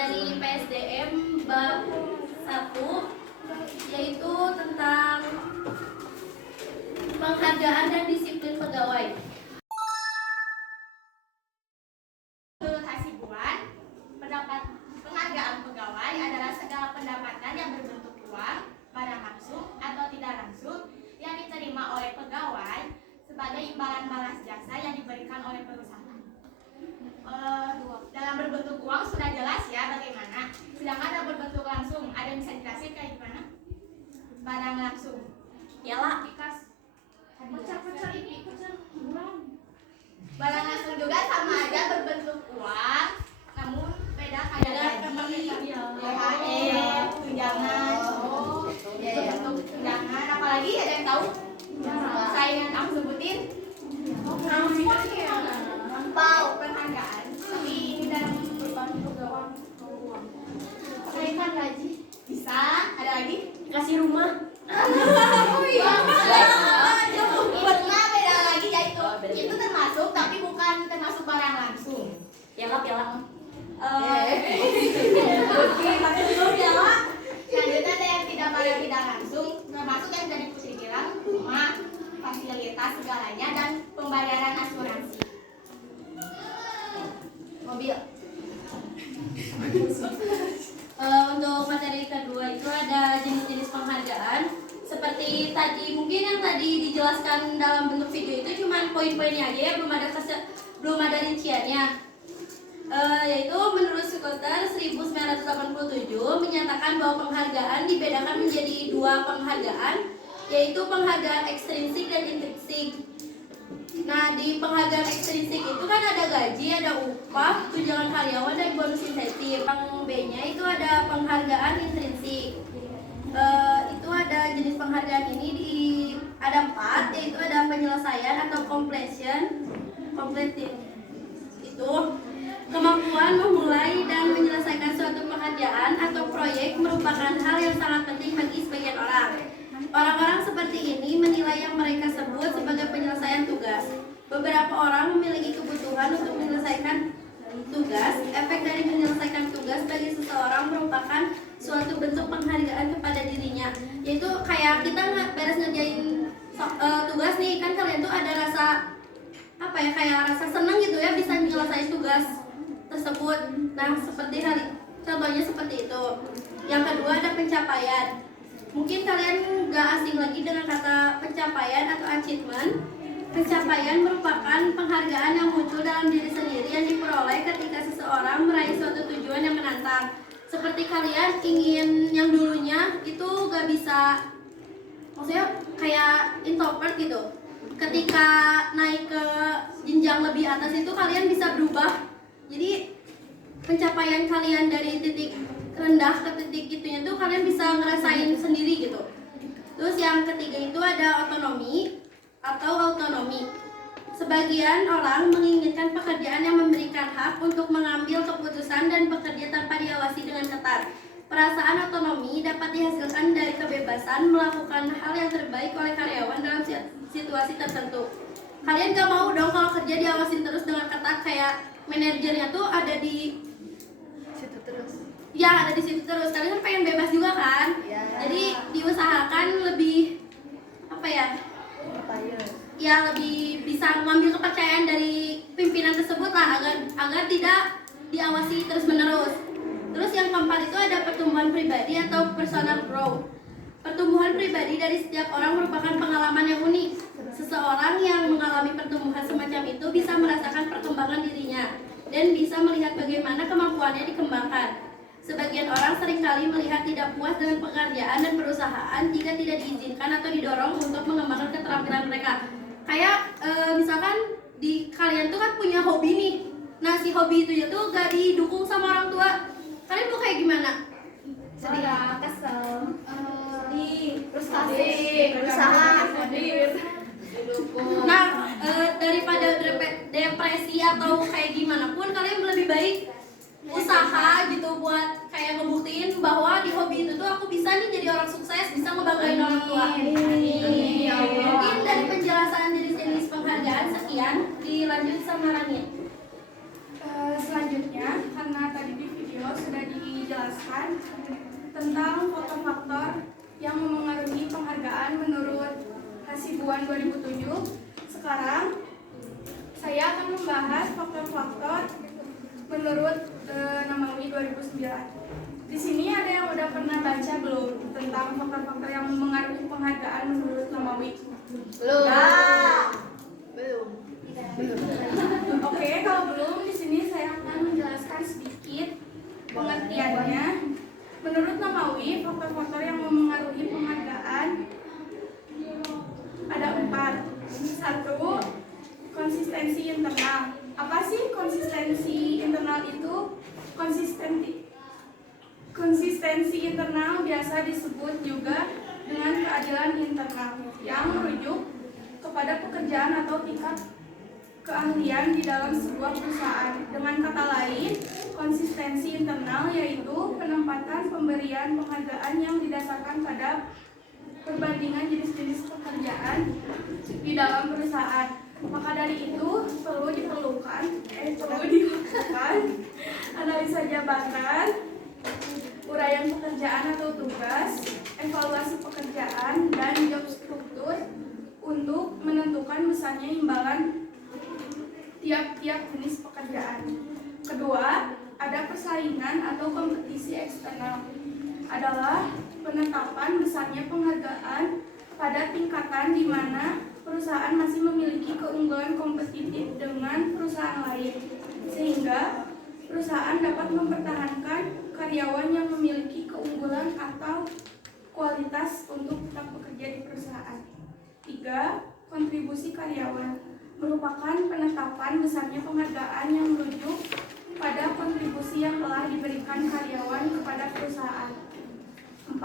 materi PSDM bab 1, yaitu tentang penghargaan dan disiplin pegawai. Menurut Hasibuan, penghargaan pegawai adalah segala pendapatan yang berbentuk uang, barang langsung atau tidak langsung yang diterima oleh pegawai sebagai imbalan balas jasa yang diberikan oleh perusahaan. Dalam berbentuk uang sudah jelas ya bagaimana. Sedangkan dalam berbentuk langsung, ada yang bisa jelasin kayak gimana? Barang langsung. Yalah, ikas. Pecer ini, pecer bulan. Barang langsung juga sama aja berbentuk uang, namun beda kayak gaji, THR, tunjangan, berbentuk tunjangan. Apalagi ada yang tahu? Saingan aku sebutin. Angpau, penghargaan. Tapi ini dalam berbentuk uang. Saingan gaji. Bisa. Ada lagi? Kasih rumah. Bunga beda lagi ya itu termasuk tapi bukan termasuk barang langsung. Piala. Selanjutnya ada yang tidak barang tidak langsung, termasuk yang tadi Putri bilang, rumah, fasilitas segalanya dan pembayaran asuransi. Mobil. Untuk materi kedua itu ada jenis-jenis penghargaan. Seperti tadi, mungkin yang tadi dijelaskan dalam bentuk video itu cuma poin-poinnya aja ya, belum ada rinciannya. Yaitu menurut Skuter 1987 menyatakan bahwa penghargaan dibedakan menjadi dua penghargaan, yaitu penghargaan ekstrinsik dan intrinsik. Nah, di penghargaan ekstrinsik itu kan ada gaji, ada upah, tunjangan karyawan, dan bonus insentif. Yang B-nya itu ada penghargaan intrinsik. Itu ada jenis penghargaan ini ada 4, yaitu ada penyelesaian atau completion. Itu kemampuan memulai dan menyelesaikan suatu pekerjaan atau proyek merupakan hal yang sangat penting bagi sebagian orang. Orang-orang seperti ini menilai yang mereka sebut sebagai penyelesaian tugas. Beberapa orang memiliki kebutuhan untuk menyelesaikan tugas. Efek dari menyelesaikan tugas bagi seseorang merupakan suatu bentuk penghargaan kepada dirinya. Yaitu kayak kita beres ngerjain tugas nih, kan kalian tuh ada rasa kayak rasa seneng gitu ya bisa menyelesaikan tugas tersebut. Nah, contohnya seperti itu. Yang kedua ada pencapaian. Mungkin kalian nggak asing lagi dengan kata pencapaian atau achievement. Pencapaian merupakan penghargaan yang muncul dalam diri sendiri yang diperoleh ketika seseorang meraih suatu tujuan yang menantang. Seperti kalian ingin yang dulunya itu nggak bisa, maksudnya kayak introvert gitu. Ketika naik ke jenjang lebih atas itu kalian bisa berubah. Jadi pencapaian kalian dari titik rendah ke titik itunya tuh kalian bisa ngerasain sendiri gitu. Terus yang ketiga itu ada otonomi atau autonomi. Sebagian orang menginginkan pekerjaan yang memberikan hak untuk mengambil keputusan dan bekerja tanpa diawasi dengan ketat. Perasaan otonomi dapat dihasilkan dari kebebasan melakukan hal yang terbaik oleh karyawan dalam situasi tertentu. Kalian gak mau dong kalau kerja diawasin terus dengan ketat, kayak manajernya tuh ada di situ terus. Ya, ada di situ terus. Kalian kan pengen bebas juga kan? Ya. Jadi diusahakan lebih ya lebih bisa mengambil kepercayaan dari pimpinan tersebut lah agar tidak diawasi terus menerus. Terus yang keempat itu ada pertumbuhan pribadi atau personal growth. Pertumbuhan pribadi dari setiap orang merupakan pengalaman yang unik. Seseorang yang mengalami pertumbuhan semacam itu bisa merasakan perkembangan dirinya dan bisa melihat bagaimana kemampuannya dikembangkan. Sebagian orang seringkali melihat tidak puas dengan pekerjaan dan perusahaan jika tidak diizinkan atau didorong untuk mengembangkan keterampilan mereka. Kayak misalkan di kalian tuh kan punya hobi nih. Nah, si hobi itu ya tuh gak didukung sama orang tua. Kalian mau kayak gimana? Sedih, kesel, frustasi, berusaha. Nah, daripada depresi atau kayak gimana pun, kalian lebih baik usaha gitu buat kayak ngebuktiin bahwa di hobi itu tuh aku bisa nih jadi orang sukses, bisa ngebanggain orang tua. Mungkin dari penjelasan jenis-jenis penghargaan sekian, dilanjut sama Rania. Selanjutnya, karena tadi di video sudah tahun 2007. Sekarang saya akan membahas faktor-faktor menurut Namawi 2009. Di sini ada yang udah pernah baca belum tentang faktor-faktor yang mempengaruhi penghargaan menurut Namawi? Belum. Belum. Oke, kalau belum, di sini saya akan menjelaskan sedikit pengertiannya. Menurut Namawi, faktor-faktor yang mempengaruhi penghargaan ada 4. 1. Konsistensi internal. Apa sih konsistensi internal itu? Konsistensi internal biasa disebut juga dengan keadilan internal yang merujuk kepada pekerjaan atau tingkat keahlian di dalam sebuah perusahaan. Dengan kata lain, konsistensi internal yaitu penempatan pemberian penghargaan yang didasarkan pada perbandingan jenis-jenis pekerjaan di dalam perusahaan. Maka dari itu perlu dilakukan analisa jabatan, uraian pekerjaan atau tugas, evaluasi pekerjaan, dan job struktur untuk menentukan besarnya imbalan tiap-tiap jenis pekerjaan. Kedua, ada persaingan atau kompetisi eksternal. Adalah penetapan besarnya penghargaan pada tingkatan di mana perusahaan masih memiliki keunggulan kompetitif dengan perusahaan lain, sehingga perusahaan dapat mempertahankan karyawan yang memiliki keunggulan atau kualitas untuk tetap bekerja di perusahaan. 3. Kontribusi karyawan merupakan penetapan besarnya penghargaan yang merujuk pada kontribusi yang telah diberikan karyawan kepada perusahaan. 4.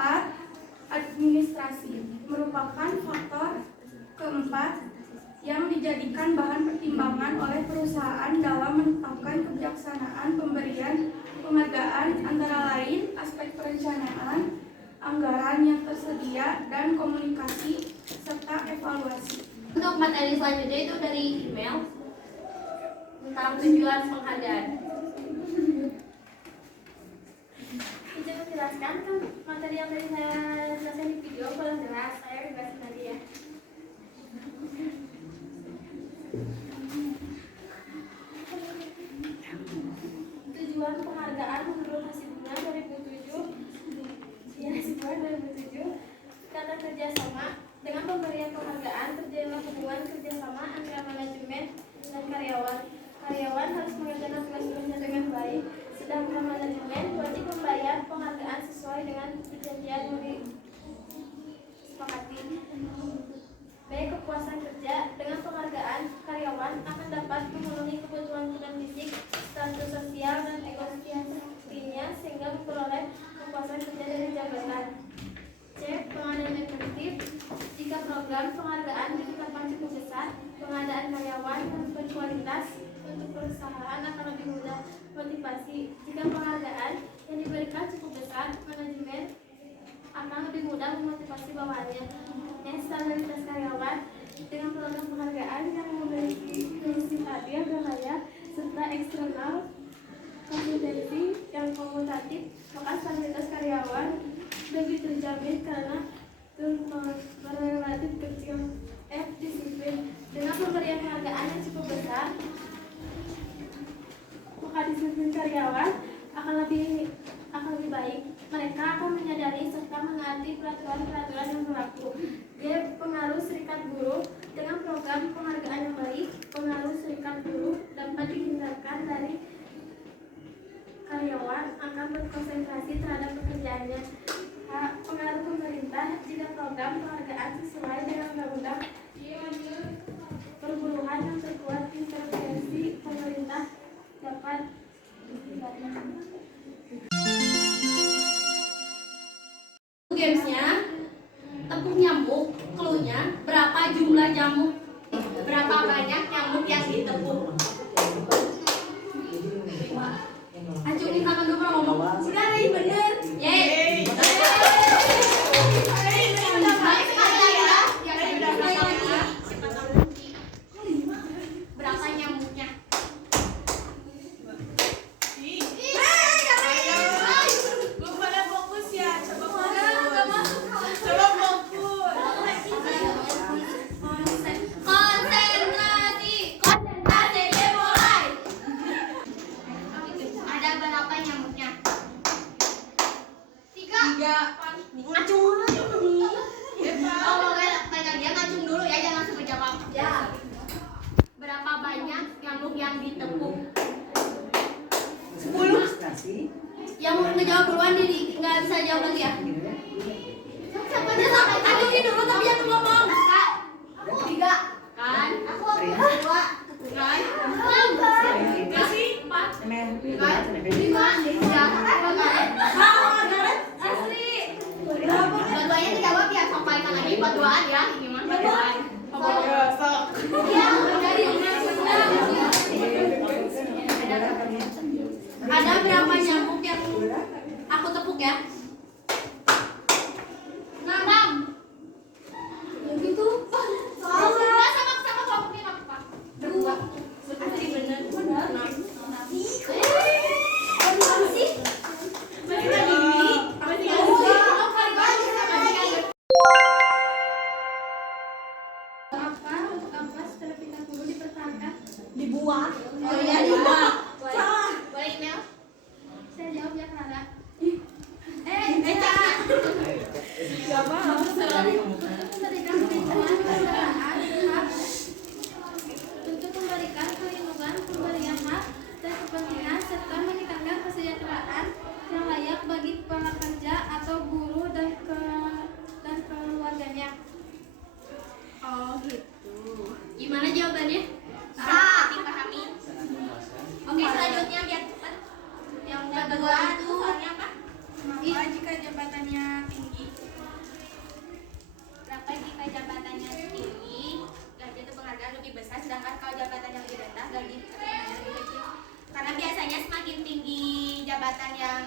Administrasi merupakan faktor keempat yang dijadikan bahan pertimbangan oleh perusahaan dalam menetapkan kebijaksanaan pemberian penghargaan, antara lain aspek perencanaan, anggaran yang tersedia, dan komunikasi serta evaluasi. Untuk materi selanjutnya itu dari email tentang tujuan penghargaan. Izin menjelaskan kan materi yang tadi saya jelaskan di video kurang jelas, saya jelasin lagi ya. Tujuan penghargaan menurut Hasibuan 2007 kata kerjasama. Dengan pemberian penghargaan terjadilah hubungan kerjasama antara manajemen dan karyawan. Karyawan harus mengerjakan tugas-tugasnya dengan baik, sedangkan manajemen wajib membayar penghargaan sesuai dengan perjanjian yang disepakati. B. Kepuasan kerja. Dengan penghargaan, karyawan akan dapat memenuhi kebutuhan fisik, status sosial, dan ekonominya sehingga memperoleh kepuasan kerja dari jabatan. C. Pengadaan efektif. Jika program penghargaan ditetapkan cukup besar, pengadaan karyawan yang berkualitas untuk perusahaan akan lebih mudah motivasi. Jika penghargaan yang diberikan cukup besar, manajemen akan lebih mudah memotivasi bawahannya. Standaritas karyawan. Dengan program penghargaan yang memiliki prinsip adil dan layak serta eksternal kompetensi yang komutatif, maka stabilitas karyawan lebih terjamin karena relatif kecil. F. Disiplin. Dengan pemberian penghargaan yang cukup besar, maka disiplin karyawan akan lebih baik. Mereka akan menyadari serta menaati peraturan-peraturan yang berlaku. G. Pengaruh serikat buruh. Dengan program penghargaan yang baik, pengaruh serikat buruh dapat dihindarkan dari karyawan akan berkonsentrasi terhadap pekerjaannya. H. Pengaruh pemerintah. Jika program penghargaan sesuai dengan undang-undang konsentrasi. Yang mau ngejawab duluan nggak bisa jawab lagi ya? Siapa Dia sampai ajuin dulu tapi jangan ngomong. Kak, aku 3 kan? Aku 2 kan? Kasih 4 Emang kan? 5 Asli. Dua-duanya dijawab ya, sampai kan lagi buat duaan ya. Ini mah duaan. Iya, Ada berapa nyamuk yang aku tepuk ya? 6. Begitu. Sama kelompoknya apa? 2. Asli bener. Sih? Masih lagi ini. Masih lagi. Untuk apa setelah pindah dulu dipertahankan? Dibuang. Oh iya, dibuang. Salah. Boleh email? Saya jawab ya, Clara. Untuk memberikan perlindungan, pemberian hak dan kepentingan serta meningkatkan kesejahteraan yang layak bagi para kerja atau buruh dan keluarganya. Oh gitu. Gimana jawabannya? Dipahami. Oke, selanjutnya biar cepat. Yang kedua itu soalnya apa? Kenapa jika jabatannya tinggi? Berapa jika jabatannya tinggi, gaji atau penghargaan lebih besar, sedangkan kalau jabatannya lebih rendah, gaji atau penghargaan lebih kecil. Karena biasanya semakin tinggi jabatan yang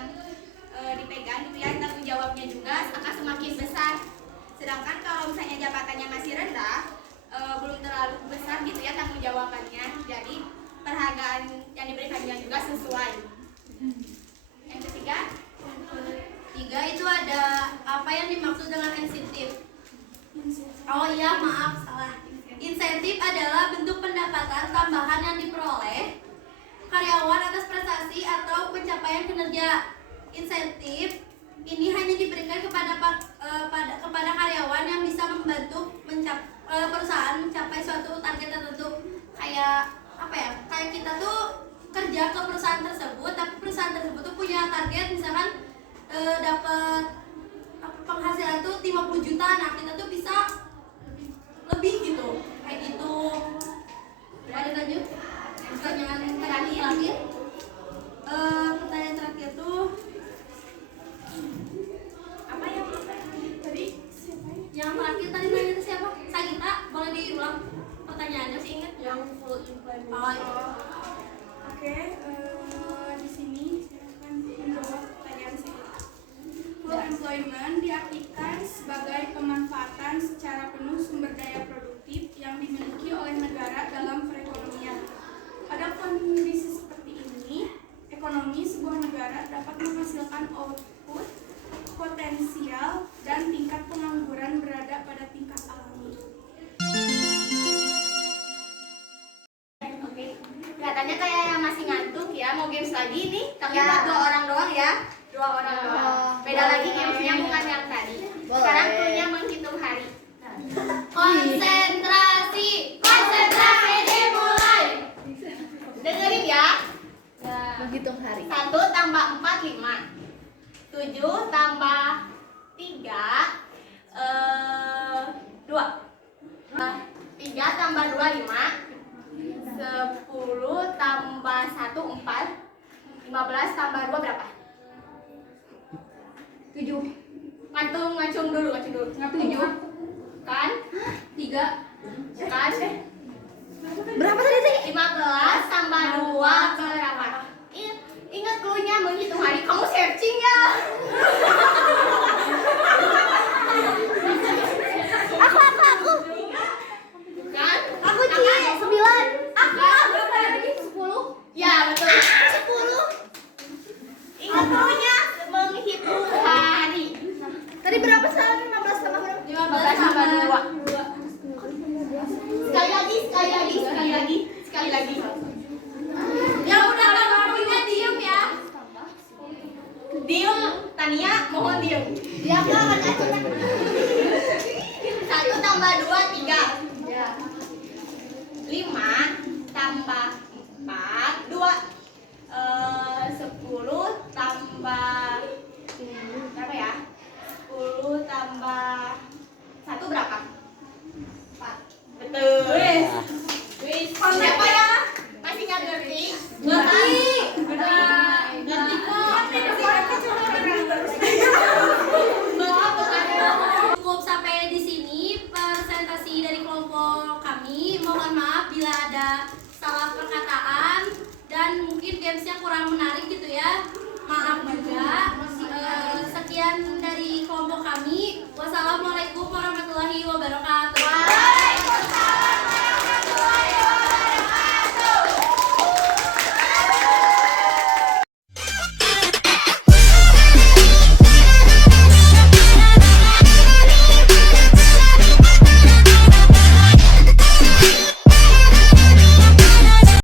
dipegang gitu ya, tanggung jawabnya juga akan semakin besar. Sedangkan kalau misalnya jabatannya masih rendah, belum terlalu besar gitu ya tanggung jawabannya. Jadi penghargaan yang diberikannya juga sesuai. Yang ketiga, tiga itu ada apa yang dimaksud dengan insentif? Oh iya, maaf salah. Insentif adalah bentuk pendapatan tambahan yang diperoleh karyawan atas prestasi atau pencapaian kinerja. Insentif ini hanya diberikan kepada karyawan yang bisa membantu perusahaan mencapai suatu target tertentu. Kayak apa ya? Kayak kita tuh kerja ke perusahaan tersebut, tapi perusahaan tersebut tuh punya target misalkan dapat penghasilan tuh 50 juta. Nah, kita tuh bisa lebih gitu. Kayak gitu. Ada lanjut? Pertanyaan terakhir. Pertanyaan terakhir tuh apa ya? Tadi siapa ya? Yang terakhir tadi nanya itu siapa? Sagita, boleh diulang pertanyaannya sih ingat? Yang full employment. Oh, iya. Oke, di sini silakan menjawab pertanyaan saya. Full employment diartikan sebagai pemanfaatan secara penuh sumber daya produktif yang dimiliki oleh negara dalam perekonomian. Pada kondisi seperti ini, ekonomi sebuah negara dapat menghasilkan output potensial dan tingkat pengangguran berada pada tingkat alami. oke. Kelihatannya kayak yang masih ngantuk ya, mau games lagi nih, tapi buat 2 orang doang ya. 2 orang doang. Beda lagi gamesnya bukan yang tadi. Sekarang cluenya menghitung hari. Konsentrasi. Konsentrasi dimulai. Dengerin ya. Menghitung hari. 1 tambah 4 5. 7 tambah 3 2. 3 tambah 2 5. 10 tambah 1 4. 15 tambah 2 berapa? 7. Ngacung dulu. 7. Kan? 3. Kan? Berapa tadi? 15 tambah 2 berapa? Ingat cluenya menghitung hari. Kamu searching ya? Aku. Kan? Aku Ci, 9. Berapa lagi? 10? Ya, betul. 10. Ingat cluenya menghitung hari. Tadi berapa sekarang? 15 tambah berapa? 15 tambah 2. Sekali lagi. Ya udah, waktunya diem ya. Diem, Tania, mohon diem. Dia akan acung. 1 tambah 2 3. 5 tambah 4 2. 10 apabila ada salah perkataan dan mungkin gamesnya kurang menarik gitu ya, maaf juga.